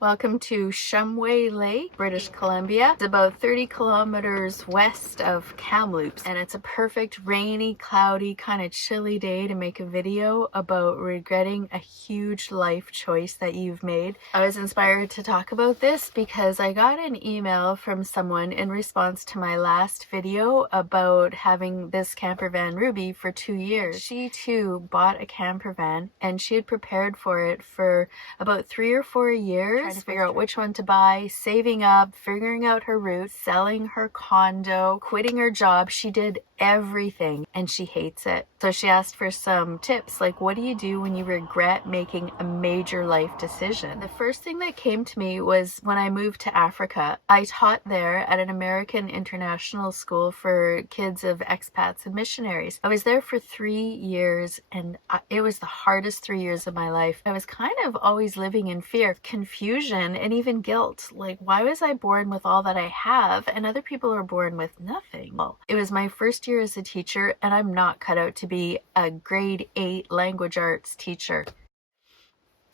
Welcome to Shumway Lake, British Columbia. It's about 30 kilometers west of Kamloops, and it's a perfect rainy, cloudy, kind of chilly day to make a video about regretting a huge life choice that you've made. I was inspired to talk about this because I got an email from someone in response to my last video about having this camper van Ruby for 2 years. She too bought a camper van, and she had prepared for it for about 3 or 4 years. Trying to figure out which one to buy, saving up, figuring out her route, selling her condo, quitting her job. She did everything and she hates it. So she asked for some tips, like what do you do when you regret making a major life decision? The first thing that came to me was when I moved to Africa. I taught there at an American international school for kids of expats and missionaries. I was there for 3 years and it was the hardest 3 years of my life. I was kind of always living in fear, confusion, and even guilt. Like, why was I born with all that I have and other people are born with nothing? Well, it was my first year as a teacher and I'm not cut out to be a grade 8 language arts teacher.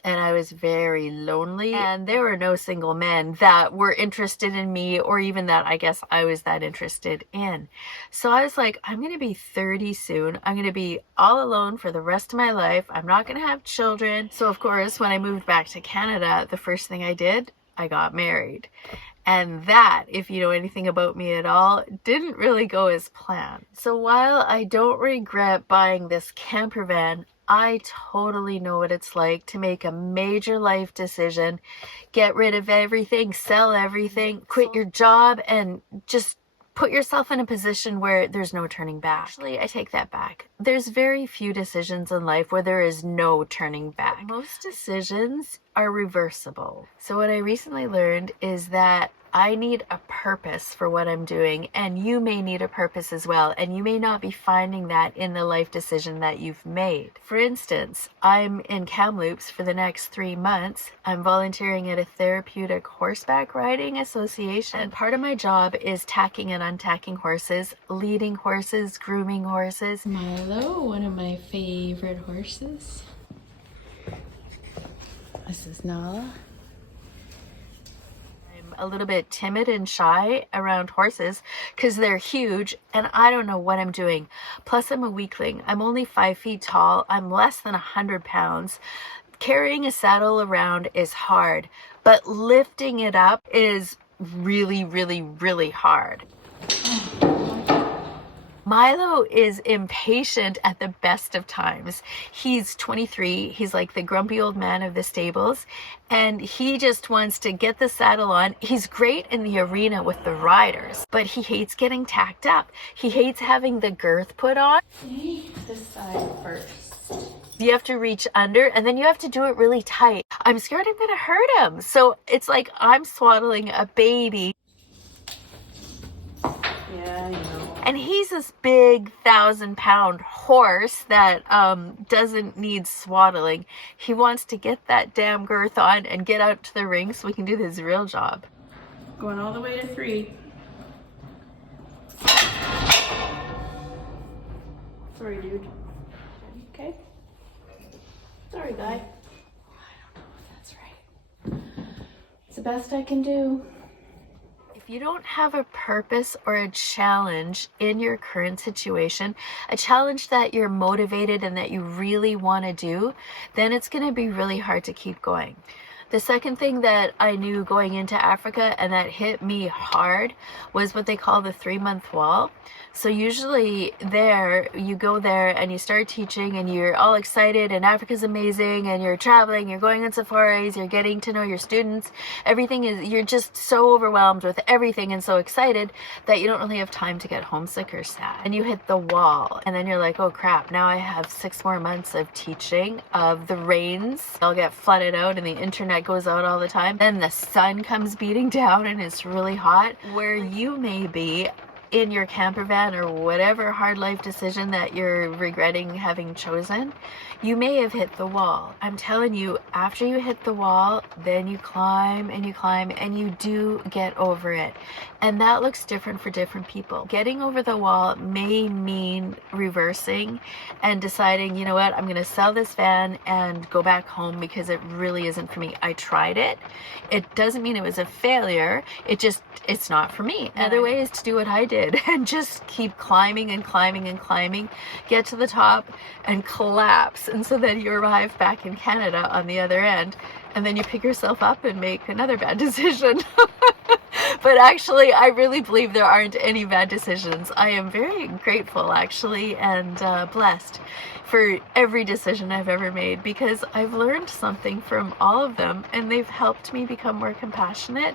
And I was very lonely, and there were no single men that were interested in me, or even that I guess I was that interested in. So I was like, I'm going to be 30 soon. I'm going to be all alone for the rest of my life. I'm not going to have children. So of course, when I moved back to Canada, the first thing I did, I got married. And that, if you know anything about me at all, didn't really go as planned. So while I don't regret buying this camper van, I totally know what it's like to make a major life decision, get rid of everything, sell everything, quit your job, and just put yourself in a position where there's no turning back. Actually, I take that back. There's very few decisions in life where there is no turning back. Most decisions are reversible. So what I recently learned is that I need a purpose for what I'm doing, and you may need a purpose as well, and you may not be finding that in the life decision that you've made. For instance, I'm in Kamloops for the next 3 months. I'm volunteering at a therapeutic horseback riding association, and part of my job is tacking and untacking horses, leading horses, grooming horses. Milo, one of my favorite horses. This is Nala. A little bit timid and shy around horses because they're huge and I don't know what I'm doing. Plus I'm a weakling. I'm only 5 feet tall. I'm less than 100 pounds. Carrying a saddle around is hard, but lifting it up is really, really, really hard. Milo is impatient at the best of times. He's 23. He's like the grumpy old man of the stables, and he just wants to get the saddle on. He's great in the arena with the riders, but he hates getting tacked up. He hates having the girth put on. This side first. You have to reach under, and then you have to do it really tight. I'm scared I'm gonna hurt him. So it's like I'm swaddling a baby. Yeah, I know. And he's this big 1,000-pound horse that doesn't need swaddling. He wants to get that damn girth on and get out to the ring so we can do this real job. Going all the way to 3. Sorry, dude. Okay? Sorry, guy. I don't know if that's right. It's the best I can do. If you don't have a purpose or a challenge in your current situation, a challenge that you're motivated and that you really want to do, then it's going to be really hard to keep going. The second thing that I knew going into Africa and that hit me hard was what they call the 3-month wall. So usually there, you go there and you start teaching and you're all excited and Africa's amazing and you're traveling, you're going on safaris, you're getting to know your students. Everything is, you're just so overwhelmed with everything and so excited that you don't really have time to get homesick or sad. And you hit the wall and then you're like, oh crap, now I have 6 more months of teaching, of the rains. I'll get flooded out and the internet goes out all the time. Then the sun comes beating down and it's really hot. Where you may be, in your camper van or whatever hard life decision that you're regretting having chosen, you may have hit the wall. I'm telling you, after you hit the wall, then you climb and you climb and you do get over it. And that looks different for different people. Getting over the wall may mean reversing and deciding, you know what, I'm going to sell this van and go back home because it really isn't for me. I tried it. It doesn't mean it was a failure. It's not for me. Another way is to do what I did and just keep climbing and climbing and climbing, get to the top and collapse. And so then you arrive back in Canada on the other end, and then you pick yourself up and make another bad decision. But actually, I really believe there aren't any bad decisions. I am very grateful, actually, and blessed for every decision I've ever made, because I've learned something from all of them, and they've helped me become more compassionate,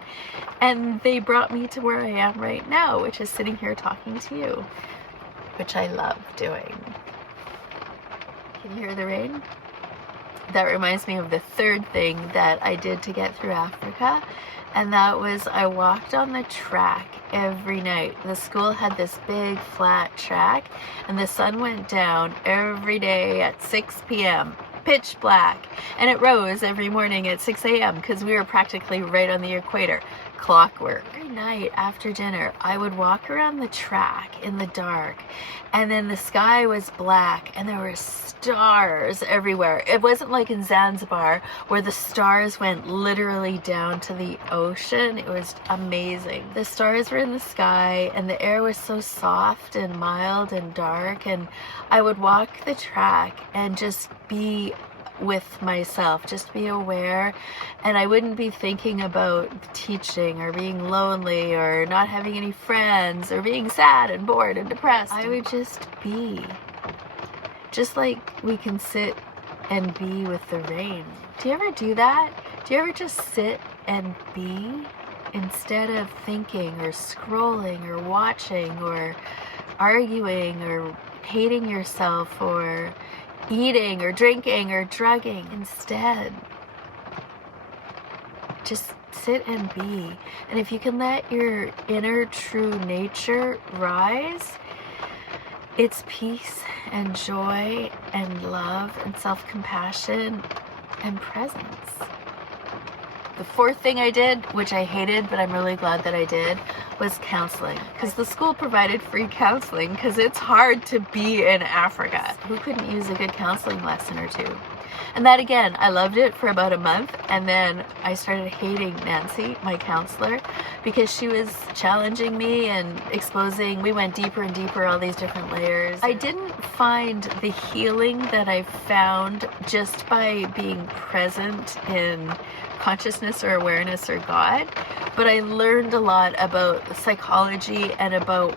and they brought me to where I am right now, which is sitting here talking to you, which I love doing. Can you hear the rain? That reminds me of the third thing that I did to get through Africa, and that was I walked on the track every night. The school had this big flat track, and the sun went down every day at 6 p.m. pitch black, and it rose every morning at 6 a.m. because we were practically right on the equator. Clockwork. Every night after dinner, I would walk around the track in the dark, and then the sky was black and there were stars everywhere. It wasn't like in Zanzibar where the stars went literally down to the ocean. It was amazing. The stars were in the sky and the air was so soft and mild and dark, and I would walk the track and just be with myself, just be aware, and I wouldn't be thinking about teaching or being lonely or not having any friends or being sad and bored and depressed. I would just be, just like we can sit and be with the rain. Do you ever do that? Do you ever just sit and be instead of thinking or scrolling or watching or arguing or hating yourself or eating or drinking or drugging? Instead, just sit and be. And if you can let your inner true nature rise, it's peace and joy and love and self-compassion and presence. The fourth thing I did, which I hated, but I'm really glad that I did, was counseling. Because the school provided free counseling, because it's hard to be in Africa. Who couldn't use a good counseling lesson or two? And that, again, I loved it for about a month, and then I started hating Nancy, my counselor, because she was challenging me and exposing, we went deeper and deeper, all these different layers. I didn't find the healing that I found just by being present in consciousness or awareness or God, but I learned a lot about psychology and about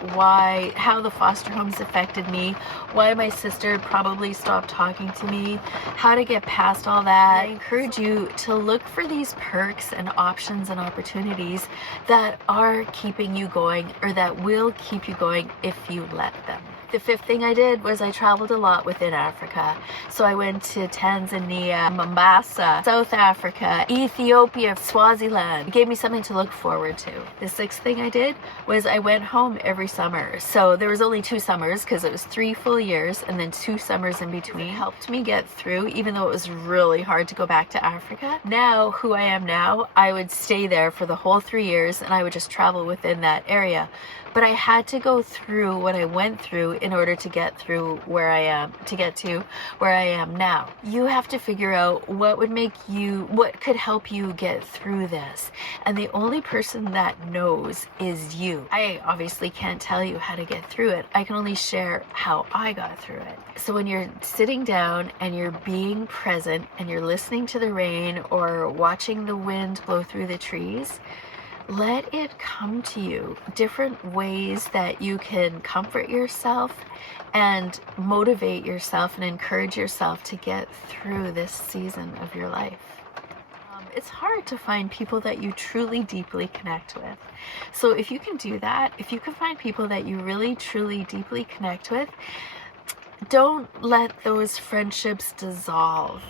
how the foster homes affected me, why my sister probably stopped talking to me, how to get past all that. I encourage you to look for these perks and options and opportunities that are keeping you going, or that will keep you going if you let them. The fifth thing I did was I traveled a lot within Africa. So I went to Tanzania, Mombasa, South Africa, Ethiopia, Swaziland. It gave me something to look forward to. The sixth thing I did was I went home every summer. So there was only 2 summers because it was 3 full years and then 2 summers in between. It helped me get through, even though it was really hard to go back to Africa. Now, who I am now, I would stay there for the whole 3 years and I would just travel within that area. But I had to go through what I went through in order to get through where I am, to get to where I am now. You have to figure out what could help you get through this. And the only person that knows is you. I obviously can't tell you how to get through it. I can only share how I got through it. So when you're sitting down and you're being present and you're listening to the rain or watching the wind blow through the trees, let it come to you. Different ways that you can comfort yourself and motivate yourself and encourage yourself to get through this season of your life. It's hard to find people that you truly deeply connect with. So if you can do that, if you can find people that you really truly deeply connect with, don't let those friendships dissolve.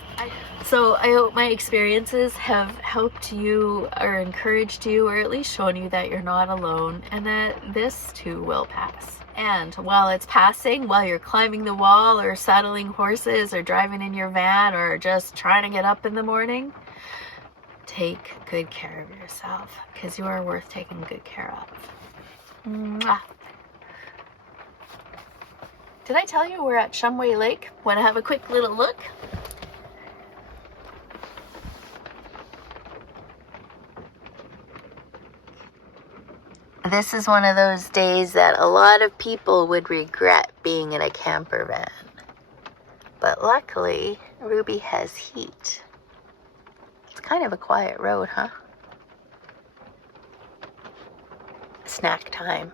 So I hope my experiences have helped you or encouraged you, or at least shown you that you're not alone and that this too will pass. And while it's passing, while you're climbing the wall or saddling horses or driving in your van or just trying to get up in the morning, take good care of yourself, because you are worth taking good care of. Mwah. Did I tell you we're at Shumway Lake? Want to have a quick little look? This is one of those days that a lot of people would regret being in a camper van. But luckily, Ruby has heat. It's kind of a quiet road, huh? Snack time.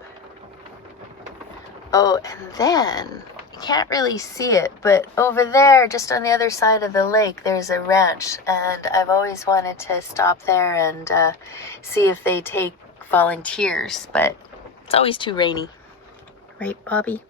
Oh, and then, you can't really see it, but over there, just on the other side of the lake, there's a ranch. And I've always wanted to stop there and see if they take volunteers, but it's always too rainy. Right, Bobby?